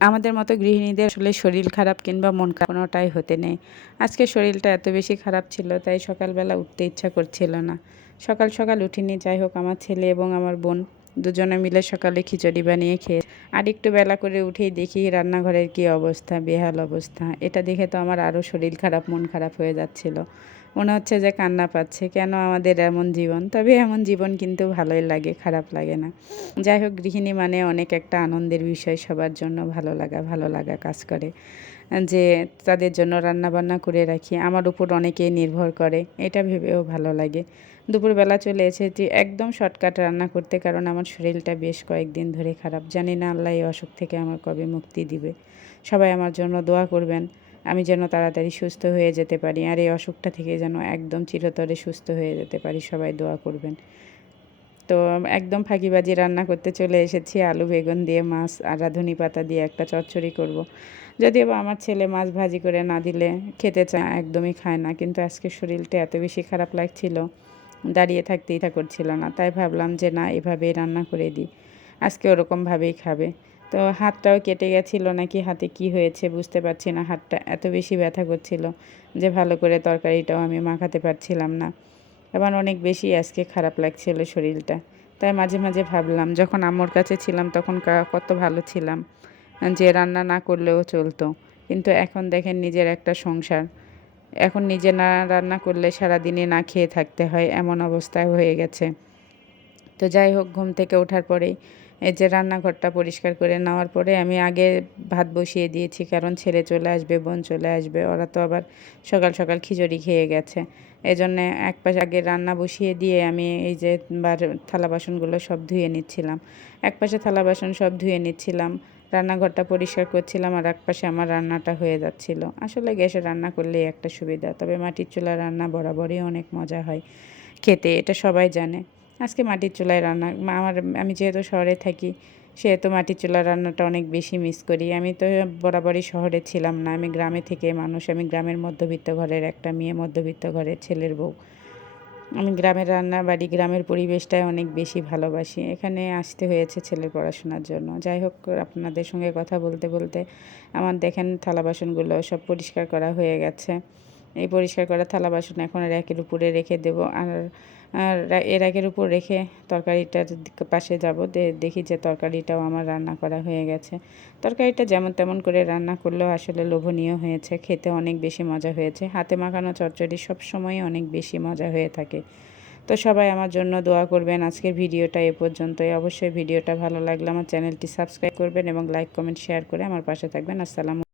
আমাদের মতো গৃহিণীদের আসলে শরীর খারাপ কিংবা মন খারাপ কোনোটাই হতে নেই। আজকে শরীরটা এত বেশি খারাপ ছিল, তাই সকালবেলা উঠতে ইচ্ছা করছিল না। সকাল সকাল উঠিনি, যাই হোক আমার ছেলে এবং আমার বোন দুজনে মিলে সকালে খিচুড়ি বানিয়ে খেয়ে আর একটু বেলা করে উঠেই দেখি রান্নাঘরের কী অবস্থা, বেহাল অবস্থা। এটা দেখে তো আমার আরও শরীর খারাপ, মন খারাপ হয়ে যাচ্ছিল। মনে হচ্ছে যে কান্না পাচ্ছে, কেন আমাদের এমন জীবন। তবে এমন জীবন কিন্তু ভালোই লাগে, খারাপ লাগে না। যাই হোক, গৃহিণী মানে অনেক একটা আনন্দের বিষয়, সবার জন্য ভালো লাগা কাজ করে যে তাদের জন্য রান্না বান্না করে রাখি। আমার উপর অনেকেই নির্ভর করে, এটা ভেবেও ভালো লাগে। দুপুরবেলা চলে এসেছি একদম শর্টকাট রান্না করতে, কারণ আমার শরীরটা বেশ কয়েকদিন ধরে খারাপ। জানি না আল্লাহ এই অসুখ থেকে আমার কবে মুক্তি দিবে। সবাই আমার জন্য দোয়া করবেন, আমি যেন তাড়াতাড়ি সুস্থ হয়ে যেতে পারি, আর এই অসুখটা থেকে যেন একদম চিরতরে সুস্থ হয়ে যেতে পারি। সবাই দোয়া করবেন। তো একদম ফাঁকিবাজি রান্না করতে চলে এসেছি। আলু বেগুন দিয়ে মাছ আর রাঁধুনি পাতা দিয়ে একটা চচ্চড়ি করব। যদিও বা আমার ছেলে মাছ ভাজি করে না দিলে খেতে চায়, একদমই খায় না। কিন্তু আজকে শরীরটা এত বেশি খারাপ লাগছিল, দাঁড়িয়ে থাকতে ইচ্ছা করছিল না। তাই ভাবলাম যে না, এভাবেই রান্না করে দিই, আজকে ওরকমভাবেই খাবে। তো হাতটাও কেটে গেছিলো, নাকি হাতে কি হয়েছে বুঝতে পারছি না। হাতটা এত বেশি ব্যথা করছিল যে ভালো করে তরকারিটাও আমি মাখাতে পারছিলাম না। আমার অনেক বেশি আজকে খারাপ লাগছিল শরীরটা। তাই মাঝে মাঝে ভাবলাম, যখন আম্মুর কাছে ছিলাম তখন কত ভালো ছিলাম, যে রান্না না করলেও চলতো। কিন্তু এখন দেখেন নিজের একটা সংসার, এখন নিজে না রান্না করলে সারাদিনে না খেয়ে থাকতে হয়, এমন অবস্থায় হয়ে গেছে। তো যাই হোক, ঘুম থেকে ওঠার পরেই এই যে রান্নাঘরটা পরিষ্কার করে নেওয়ার পরে আমি আগে ভাত বসিয়ে দিয়েছি, কারণ ছেলে চলে আসবে, বোন চলে আসবে, ওরা তো আবার সকাল সকাল খিচুড়ি খেয়ে গেছে। এজন্যে এক পাশে আগে রান্না বসিয়ে দিয়ে আমি এই যে থালা বাসনগুলো সব ধুয়ে নিচ্ছিলাম। এক পাশে থালা বাসন সব ধুয়ে নিচ্ছিলাম, রান্নাঘরটা পরিষ্কার করছিলাম, আর এক পাশে আমার রান্নাটা হয়ে যাচ্ছিল। আসলে গ্যাসে রান্না করলেই একটা সুবিধা, তবে মাটির চুলার রান্না বরাবরই অনেক মজা হয় খেতে, এটা সবাই জানে। আজকে মাটির চুলায় রান্না, আমি যেহেতু শহরে থাকি, সেহেতু মাটির চুলার রান্নাটা অনেক বেশি মিস করি। আমি তো বরাবরই শহরে ছিলাম না, আমি গ্রামে থেকে মানুষ। আমি গ্রামের মধ্যবিত্ত ঘরের একটা মেয়ে, মধ্যবিত্ত ঘরের ছেলের বউ। আমি গ্রামের রান্না বাড়ি, গ্রামের পরিবেশটাই অনেক বেশি ভালোবাসি। এখানে আসতে হয়েছে ছেলের পড়াশোনার জন্য। যাই হোক, আপনাদের সঙ্গে কথা বলতে বলতে আমার দেখেন থালা বাসনগুলো সব পরিষ্কার করা হয়ে গেছে। এই পরিষ্কার করা থালা বাসন এখন র্যাকের উপরে রেখে দেবো। আর এর র্যাকের উপর রেখে তরকারিটার পাশে যাব, দেখি যে তরকারিটাও আমার রান্না করা হয়ে গেছে। তরকারিটা যেমন তেমন করে রান্না করলেও আসলে লোভনীয় হয়েছে, খেতে অনেক বেশি মজা হয়েছে। হাতে মাখানো চচ্চড়ি সবসময় অনেক বেশি মজা হয়ে থাকে। তো সবাই আমার জন্য দোয়া করবেন। আজকের ভিডিওটা এ পর্যন্তই। অবশ্যই ভিডিওটা ভালো লাগলে আমার চ্যানেলটি সাবস্ক্রাইব করবেন এবং লাইক কমেন্ট শেয়ার করে আমার পাশে থাকবেন। আসসালামু